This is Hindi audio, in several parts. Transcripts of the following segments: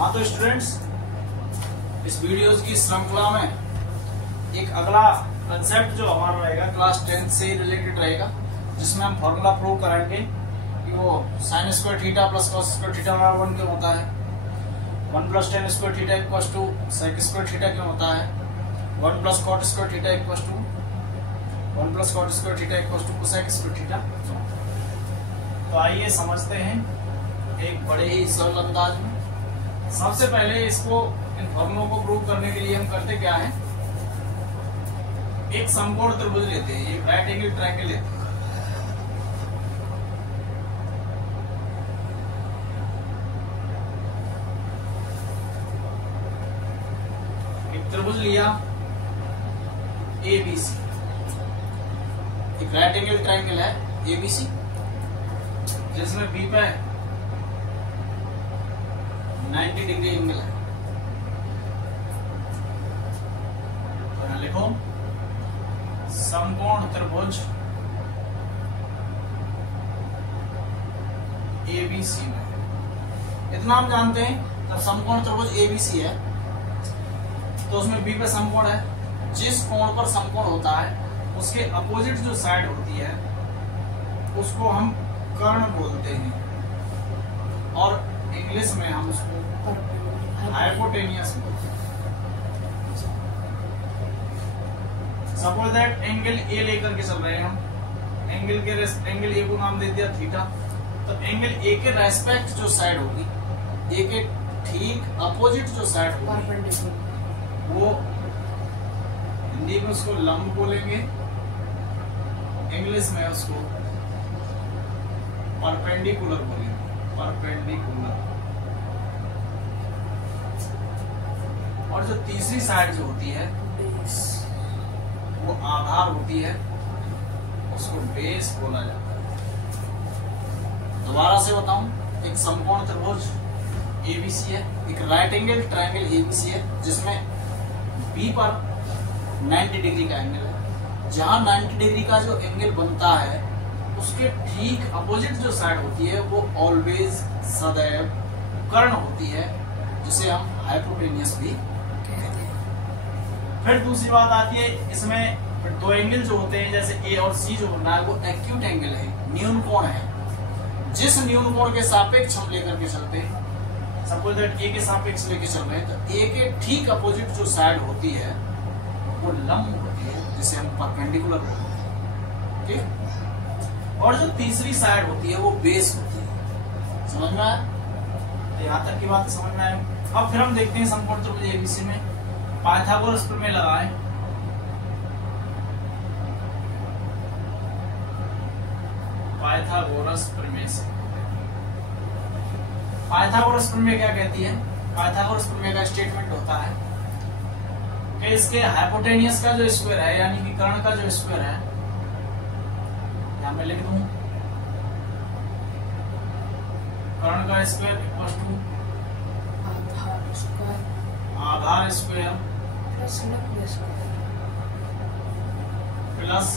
हाँ तो स्टूडेंट्स, इस वीडियोस की श्रृंखला में एक अगला कंसेप्ट जो हमारा रहेगा क्लास 10 से रिलेटेड रहेगा, जिसमें हम फॉर्मूला प्रूव कराएंगे कि वो sine square theta plus cos square theta बराबर 1 क्यों होता है, 1 plus tan square theta equals to sec square theta क्यों होता है, 1 plus cot square theta equals to 1 plus cot square theta equals to cosec square theta. तो आइए समझते हैं एक बड़े ही सरल अंदाज में। सबसे पहले इसको इन फॉर्मूलों को प्रूव करने के लिए हम करते क्या है, एक समकोण त्रिभुज लेते हैं, एक राइट एंगल ट्रायंगल लेते हैं। एक त्रिभुज लिया ABC, एक राइट एंगल ट्रायंगल है ABC, जिसमें B पे 90 डिग्री एंगल है। तो यहां लिखो समकोण त्रिभुज ABC में। इतना हम जानते हैं, जब समकोण त्रिभुज ABC है तो उसमें B पे समकोण है। जिस कोण पर समकोण होता है उसके अपोजिट जो साइड होती है उसको हम कर्ण बोलते हैं, और इंग्लिश में हम उसको हाइपोटेनियस बोलते हैं। सपोज दैट एंगल ए लेकर के चल रहे हैं हम, एंगल ए को नाम दे दिया थीटा। तो एंगल ए के रेस्पेक्ट जो साइड होगी, ए के ठीक अपोजिट जो साइड होगी, वो हिंदी में उसको लंब बोलेंगे, इंग्लिश में उसको परपेंडिकुलर बोलेंगे, परपेंडिकुलर। और जो तीसरी साइड जो होती है वो आधार होती है, उसको बेस बोला जाता है। दोबारा से बताऊं, एक समकोण त्रिभुज ABC है, एक राइट एंगल ट्रायंगल ABC है, जिसमें B पर 90 डिग्री का एंगल है। जहां 90 डिग्री का जो एंगल बनता है उसके ठीक अपोजिट जो साइड होती है वो ऑलवेज सदैव कर्ण होती है, जिसे हम हाइपोटेनियस भी कहते हैं। फिर दूसरी बात आती है, इसमें दो एंगल जो होते हैं, जैसे A और C जो बन रहा है वो एक्यूट एंगल है, न्यून कोण है। जिस न्यून कोण के सापेक्ष हम लेकर के चलते हैं, सपोज दैट A के सापेक्ष लेके चल रहे हैं, तो A के ठीक अपोजिट जो साइड होती है वो लंब होती है, जिसे हम परपेंडिकुलर बोलते हैं। ठीक। और जो तीसरी साइड होती है वो बेस होती है। समझ में आया? यहां तक की बात समझ में आए। अब फिर हम देखते हैं समकोण त्रिभुज ABC में पाइथागोरस प्रमेय लगाएं। पाइथागोरस प्रमेय से, पाइथागोरस प्रमेय क्या कहती है? पाइथागोरस प्रमेय का स्टेटमेंट होता है कि इसके हाइपोटेनियस का जो स्क्वायर है, यानी कि कर्ण का जो स्क्वायर है, यहां मैं लिख दूं कर्ण का स्क्वायर इक्वल्स टू आधार स्क्वायर प्लस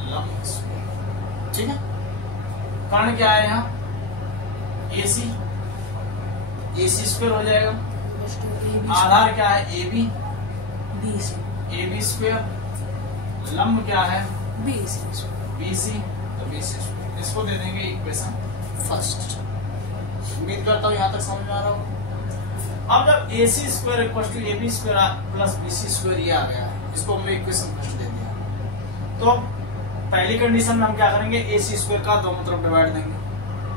लंब स्क्वायर। ठीक है। कर्ण क्या है यहाँ? AC स्क्वायर हो जाएगा। आधार क्या है? AB square. लंब क्या है? BC, तो BC स्क्वायर। इसको दे देंगे इक्वेशन फर्स्ट। उम्मीद करता हूँ यहाँ तक समझ में आ रहा हो। अब जब AC square equal to AB square plus BC square ये आ गया है, इसको हमने इक्वेशन फर्स्ट दे दिया। तो पहली कंडीशन में हम क्या करेंगे, AC स्क्वायर का दोनों तरफ डिवाइड देंगे,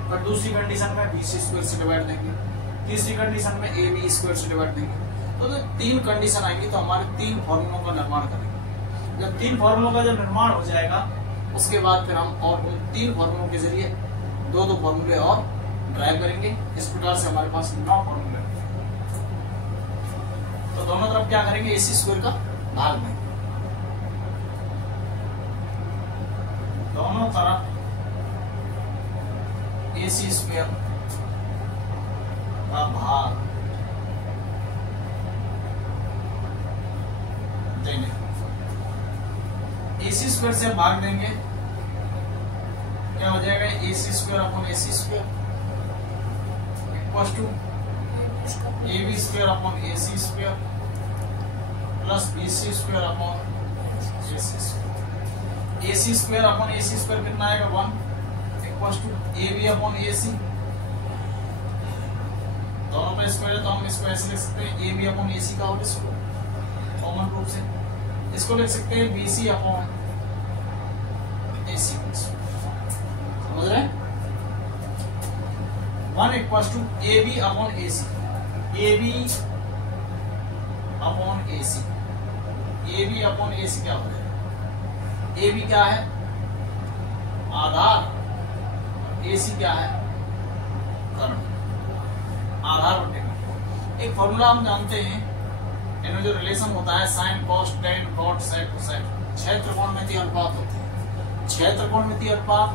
और दूसरी कंडीशन में BC स्क्वायर से डिवाइड देंगे, तीसरी कंडीशन में AB स्क्वायर से डिवाइड देंगे। तो तीन कंडीशन आएंगी तो हमारे तीन फॉर्मूलों का निर्माण करेंगे। जब तीन फॉर्मूलों का जब निर्माण हो जाएगा उसके बाद फिर हम और उन तीन फॉर्मूलों के जरिए दो फॉर्मूले और ड्राइव करेंगे। इस प्रकार से हमारे पास 9 फॉर्मूले। तो दोनों तरफ क्या करेंगे, AC स्क्वायर का भाग देंगे, दोनों तरफ AC स्क्वायर का भाग देंगे। AC स्क्वायर से भाग देंगे, क्या हो जाएगा, AC square upon AC square equal to square upon A C square plus B C square upon A C square. A C square upon A C square कितना आएगा 1 equals to A B upon A C, दोनों पे स्क्वायर है तो हम इसको ऐसे लिख सकते हैं ए बी अपॉन ए सी का होल स्क्वायर कॉमन रूप से, इसको लिख सकते हैं बी सी अपॉन ए सी, समझ रहे हैं। 1 equals to A B upon A C, A B upon A C, A B upon A C क्या हो जाएगा, ए बी क्या है आधार, ए सी क्या है कर्ण, आधार बटे कर्ण। एक फॉर्मूला हम जानते हैं, इनमें जो रिलेशन होता है sine cos tan cot sec cosec, 6 त्रिकोणमितीय अनुपात होते हैं। 6 त्रिकोणमितीय अनुपात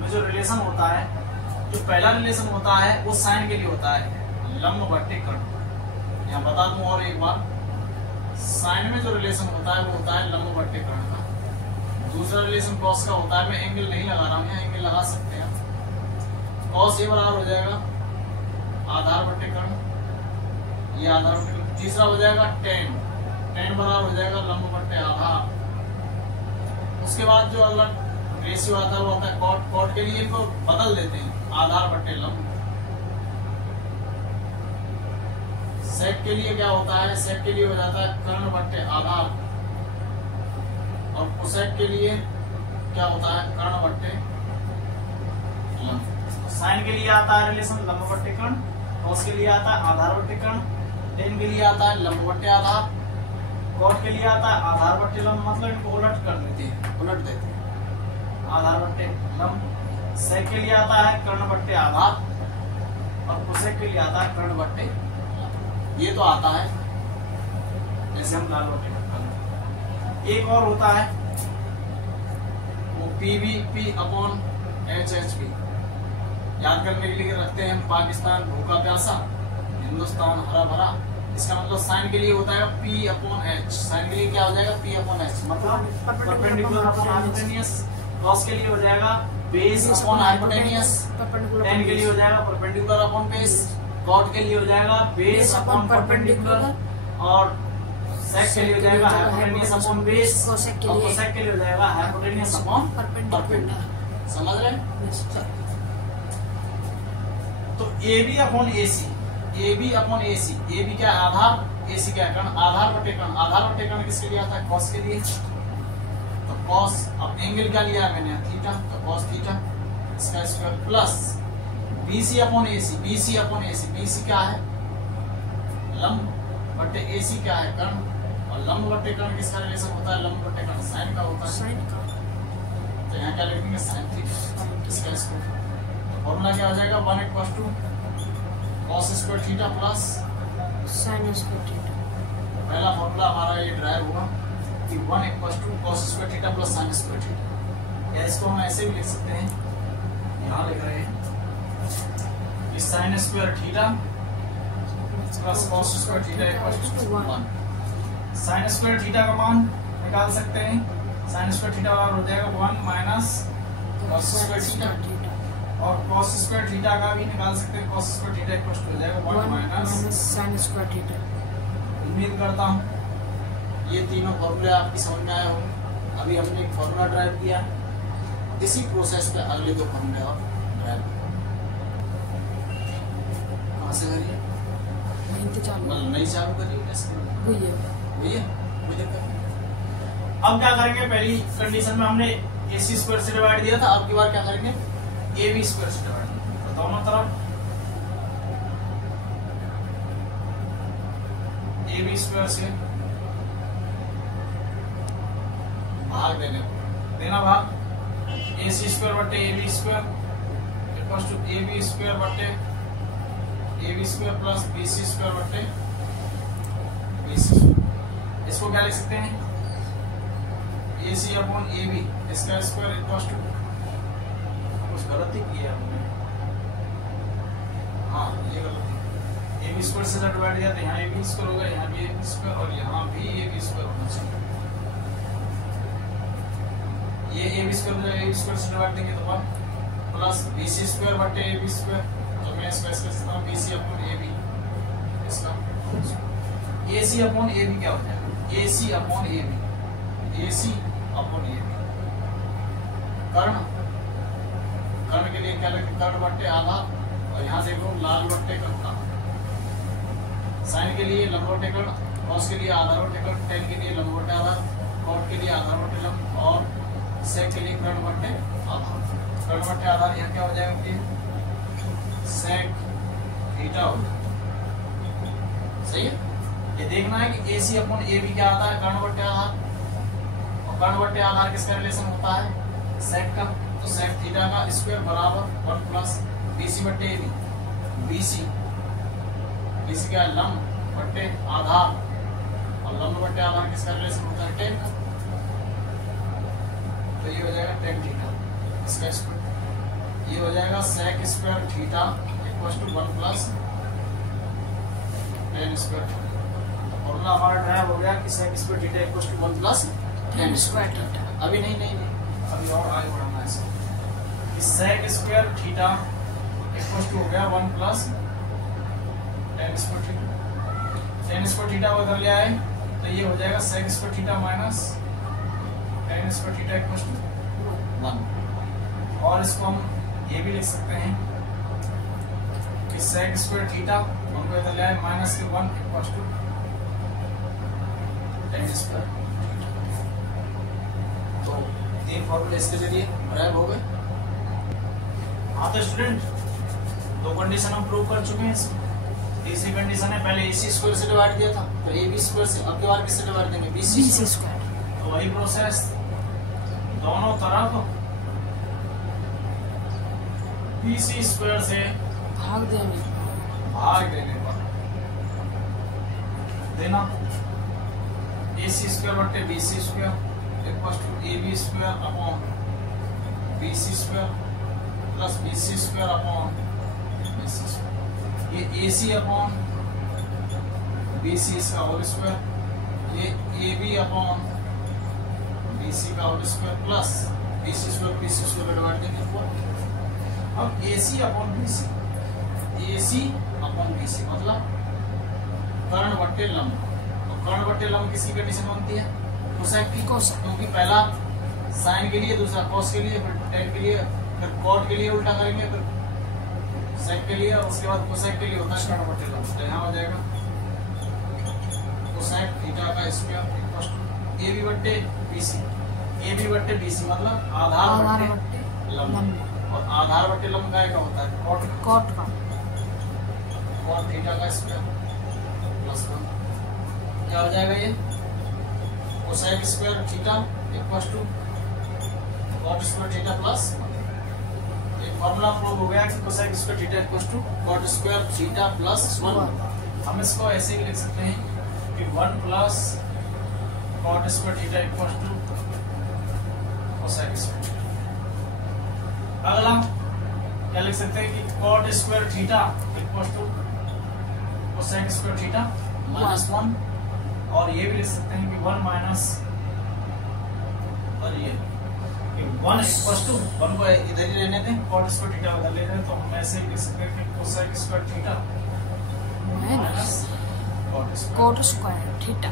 में जो रिलेशन होता है, जो पहला रिलेशन होता है वो साइन के लिए होता है लंब बटे कर्ण। यहाँ बता दूं और एक बार, साइन में जो रिलेशन होता है वो होता है लंब बटे कर्ण का। दूसरा रिलेशन कॉस का होता है, मैं एंगल नहीं लगा रहा हूँ, यहाँ एंगल लगा सकते हैं। कॉस ए बराबर हो जाएगा आधार बटे कर्ण, ये आधार बटे कर्ण। तीसरा हो जाएगा टेन, टेन बराबर हो जाएगा लंब बटे आधार। उसके बाद जो अगला रेशियो आता है वो आता है कॉट, कॉट के लिए इनको बदल देते हैं आधार बटे लंब। सेक के लिए क्या होता है, सेक के लिए हो जाता है कर्ण बटे आधार, और कोसेक के लिए क्या होता है कर्ण बटे लंब। साइन के लिए आता है रिलेशन लंब बटे कर्ण, कॉस के लिए आता है आधार बटे कर्ण, टेन के लिए आता है लंब बटे आधार, कॉट के लिए आता है आधार बटे लंब। मतलब इनको उलट कर देते हैं, उलट देते हैं आधार बटे लंब। सेक के लिए आता है कर्ण बट्टे आधार, और कोसेक के लिए आता है कर्ण बट्टे। ये तो आता है जैसे हम लाल बट्टे करते। एक और होता है वो P B P upon H H P, याद करने के लिए रखते हैं हम। पाकिस्तान भूखा प्यासा, हिंदुस्तान हरा भरा। इसका मतलब साइन के लिए होता है पी अपॉन एच, साइन के लिए क्या हो जाएगा पी अपॉन एच, मतलब परपेंडिकुलर अपॉन हाइपोटेनियस। कॉस के लिए हो जाएगा बेस अपॉन हाइपोटेनियस, टेन के लिए हो जाएगा परपेंडिकुलर अपॉन बेस, कॉट के लिए हो जाएगा बेस अपॉन परपेंडिकुलर, और सेक के लिए हो जाएगा हाइपोटेनियस अपॉन बेस, और कोसेक के लिए हो जाएगा हाइपोटेनियस अपॉन परपेंडिकुलर। समझ रहे हैं। तो A B upon A C, A B upon A C, A B क्या आधार, ए सी क्या कर्ण, आधार बटे कर्ण। आधार बटे कर्ण किसके लिए आता है कॉस के लिए, तो कॉस, अब एंगल क्या लिया मैंने थीटा, तो कॉस थीटा इसका square plus B C upon A C, B C upon A C, B C क्या है लंब बटे ए सी क्या है कर्ण, और लंब बटे कर्ण किसका रिलेशन होता है लंब बटे कर्ण साइन का होता है, साइन का। तो यहाँ क्या लिखेंगे साइन थीटा इसका स्क्वायर। फॉर्मूला क्या हो जाएगा 1 equal to cos square theta plus sine square theta. पहला फॉर्मूला हमारा ये ड्राइव हुआ कि 1 equal to cos square theta plus sine square theta, या इसको हम ऐसे भी लिख सकते हैं, यहाँ लिख रहे हैं कि sine square theta plus cos square theta equal to 1। Sine square theta का मान निकाल सकते हैं, साइन स्क्वायर थीटा बराबर हो जाएगा 1 माइनस कॉस स्क्वायर थीटा, और कॉस स्क्वायर थीटा का भी निकाल सकते हैं, cos square theta equal to हो जाएगा 1 माइनस साइन स्क्वायर थीटा। उम्मीद करता हूँ ये तीनों फॉर्मूले आपकी समझ में आए होंगे। अभी हमने एक फॉर्मूला ड्राइव किया, इसी प्रोसेस पे अगले 2 फॉर्मूले और ड्राइव कहाँ से करिए, नहीं चालू करिए, अब क्या करेंगे, पहली कंडीशन में हमने ए सी स्क्वायर से डिवाइड दिया था, अब की बार क्या करेंगे ए बी स्क्वायर से डिवाइड, तो दोनों तरफ ए बी स्क्वायर से भाग देना भाग ए सी स्क्वायर बटे A B square equals to A B square बटे A B square plus B C square बटे बी सी। इसको क्या लिख सकते हैं A C upon A B इसका स्क्वायर इक्वल्स टू, कुछ गलती की है हमने, हाँ ये गलती, ए बी स्क्वायर से डिवाइड किया तो यहाँ ए बी स्क्वायर होगा, यहाँ भी ए बी स्क्वायर और यहाँ भी ए बी स्क्वायर होना चाहिए। ये ए बी स्क्वायर हो जाएगा, ए बी स्क्वायर से डिवाइड देंगे तो 1 प्लस बी सी स्क्वायर बटे ए बी स्क्वायर, तो मैं इसको ऐसे लिख सकता हूँ B C upon A B इसका AC अपॉन AB क्या हो जाएगा? AC upon AB, AC upon AB। कर्ण के लिए क्या लिखेंगे? कर्ण बट्टे आधार, और यहाँ देखो लाल बट्टे कर्ण। साइन के लिए लंब बट्टे कर्ण, कॉस के लिए आधार बट्टे कर्ण, टेन के लिए लंब बट्टे आधार, कॉट के लिए आधार बट्टे लंब, और सेक के लिए कर्ण बट्टे आधार। कर्ण बट्टे आधार यहाँ क्या हो जाएगा कि सेक थीटा हो जाएगा। सही है। ये देखना है कि AC अपॉन AB क्या आता है? कर्ण बट्टे आधार, और कर्ण बट्टे आधार किसका रिलेशन होता है? सेक का। तो सेक थीटा का स्क्वायर बराबर 1 प्लस BC बट्टे AB। BC क्या है? लंब बट्टे आधार, और लंब बट्टे आधार किसका रिलेशन होता है? टेन का। तो ये हो जाएगा टेन थीटा इसका स्क्वायर। ये हो जाएगा sec square theta equals to 1 plus tan square. Formula हमारा ड्राइव हो गया कि sec square theta equals to 1 plus tan square theta. अभी नहीं, अभी और आगे बढ़ाना है इसको। Sec square theta equals to हो गया 1 plus tan square theta. Tan square theta को इधर ले आए तो ये हो जाएगा sec square theta minus tan square theta equals to 1। और इसको हम ये भी लिख सकते हैं कि सेक स्क्वायर थीटा हमको इधर ले आए माइनस के 1 इक्वल्स टू टेन स्क्वायर। तो तीन फॉर्मूले इसके जरिए ड्राइव हो गए। हाँ तो स्टूडेंट, दो कंडीशन हम प्रूव कर चुके हैं। तीसरी कंडीशन है, पहले AC स्क्वायर से डिवाइड किया था तो AB स्क्वायर से, अब की बार किससे डिवाइड देंगे? BC square. तो वही प्रोसेस, दोनों तरफ BC स्क्वायर से भाग देने पर देना AC स्क्वायर बट्टे BC square equals to AB square upon BC square plus BC square upon BC square. ये AC अपॉन BC इसका होल स्क्वायर, ये AB अपॉन BC का whole square plus BC square BC square का डिवाइड देंगे ऊपर। अब AC upon BC, AC upon BC मतलब कर्ण बट्टे लंब। तो कर्ण बट्टे लंब किसकी कंडीशन बनती है? कोसेक की। क्योंकि पहला साइन के लिए, दूसरा कॉस के लिए, फिर टेन के लिए, फिर कॉट के लिए उल्टा करेंगे, फिर सेक के लिए, और उसके बाद कोसेक के लिए होता है कर्ण बट्टे लंब। तो यहाँ हो जाएगा कोसेक थीटा का स्क्वायर इक्वल्स टू AB बट्टे BC। AB बट्टे BC मतलब आधार बट्टे लंब, और आधार बट्टे लंब का क्या होता है? कॉट का। कॉट थीटा का स्क्वायर प्लस 1 क्या हो जाएगा? ये cosec square theta equals to cot square theta plus 1। एक फॉर्मूला प्रूव हो गया कि cosec square theta equals to cot square theta plus 1। हम इसको ऐसे भी लिख सकते हैं कि 1 plus cot square theta equals to cosec square. अगला क्या लिख सकते हैं कि cot square theta equals to cosec square theta minus 1। और ये भी लिख सकते हैं कि 1 माइनस, और ये 1 इक्वल्स टू 1 को इधर ही लेने दें, कॉट स्क्वायर थीटा उधर ले जाए, तो हम ऐसे ही लिख सकते हैं कि cosec square theta minus cot square theta.